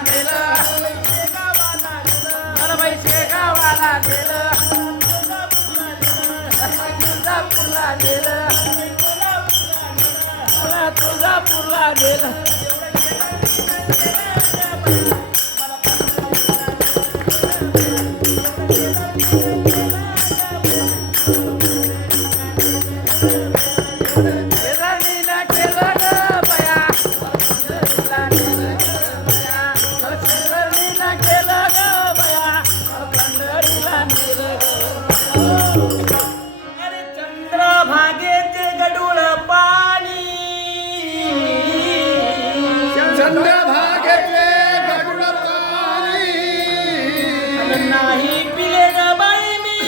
नेलं मला बाई शेगावाला नेलं तुळजापूरला नेलं मला तुळजापूरला नेलं भागेचे गडूळ पाणी चंद्रभागेतले गडूळ पाणी नाही पिले ग बाई मी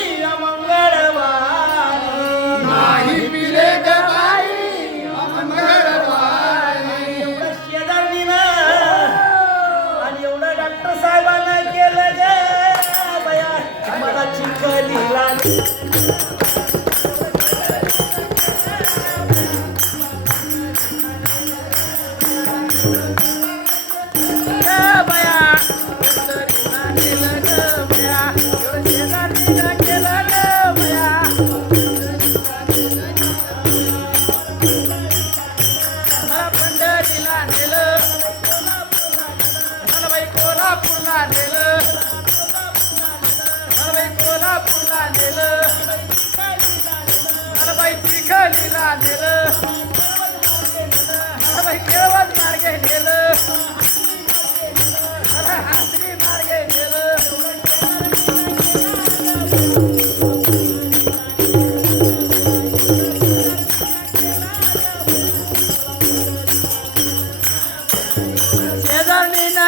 मंगळवारी नाही पिले ग बाई मंगळवारी एवढं शेजारणीनं आणि एवढं डॉक्टर साहेबांना केलं ग बया मला चिखलीला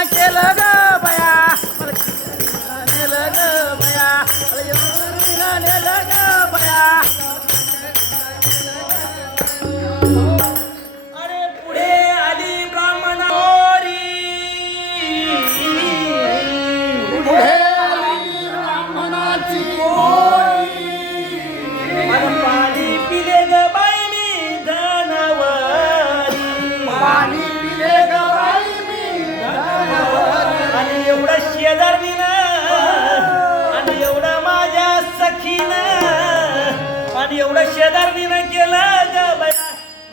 केलं ग बया नेलं ग बया नेलं ग बया अरे पुढे आली ब्राह्मणारी पुढे आली ब्राह्मणाची पोरी अरे पाणी पिले ग बाई मी धनवारी पाणी पिले ग बाई मी आणि एवढं शेजारणीनं आणि एवढं माझ्या सखीनं आणि एवढं शेजारणीनं केलं ग बया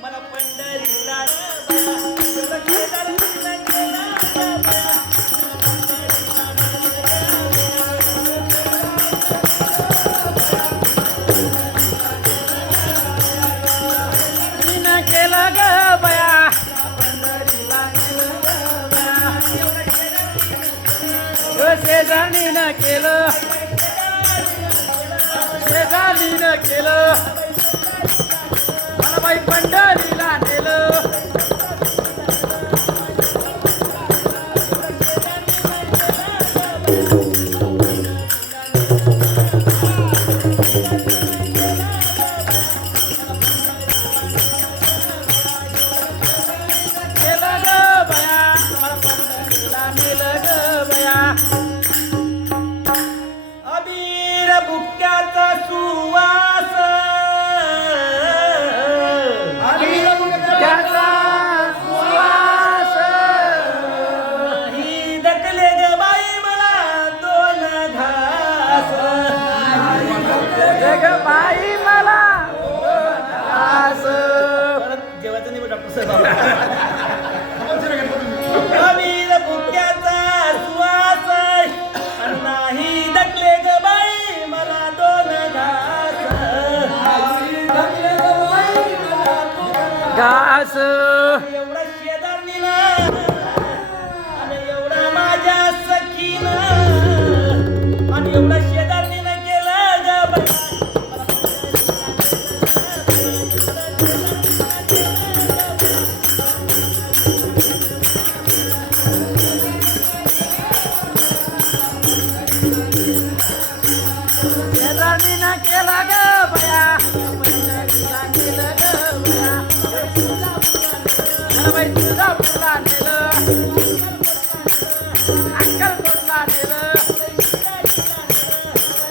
मला पंढरीला ग बया. एवढं शेजारणीनं केलं ग बया. तिनं केलं ग बया शेजारीनं केलं शेजारीनं केलं मला बाई पंढरीला नेलं केलं ग बया मला पंढरीला नेलं ग बया अबीर बुक्क्याचा सुवास त्याचा सुवास ही दकले ग बाई मला दोन घास जग बाई मला आस परत जेवायचं नाही डॉक्टर साहेब अबीर बुक्क्याचा सुवास आणि नाही दकले ग बाई मला दोन घास घास एवढं शेजारणीनं आणि एवढं माझ्या सखीनं आणि एवढं शेजारणीनं केलं ग बाई शेजारीनं केलं ग बया पंढरीला नेलं ग बया मला बाई तुळजापूरला नेलं अक्कलकोटला नेलं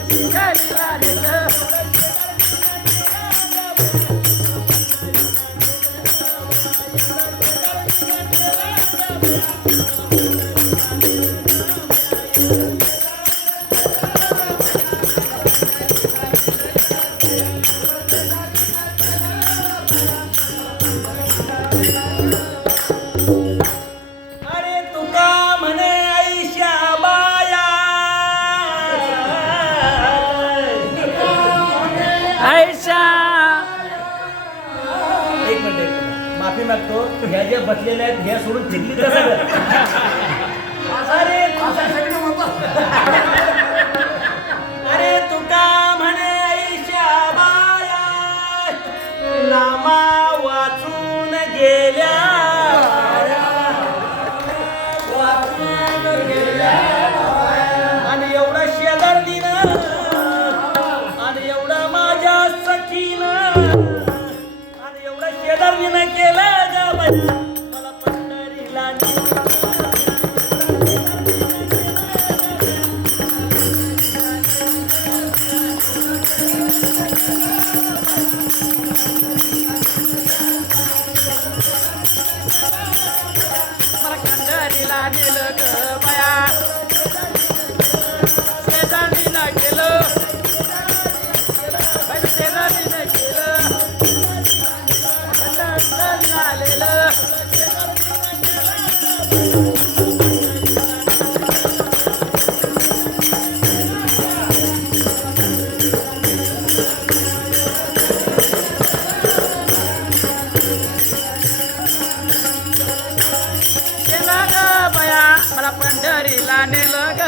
चिखलीला नेलं अरे तुका म्हणे आईशा बाया आयशा एक मिनिट माफी मागतो ह्या ज्या बसलेल्या आहेत ह्या सोडून फिरली तर सगळं अरे अरे तुका म्हणे आईशा बाया नामा वाचून गेल्या आणि एवढं शेजारलीनं आणि एवढं माझ्या सखीनं आणि एवढं शेजारलीनं केलं ग बाया मला पंढरीला मला पंढरीला नेलं ग बया शेजारीनं गेलं शेजारीनं गेलं लंडन आलेलं केलं ग बया मला पंढरीला नेलं ग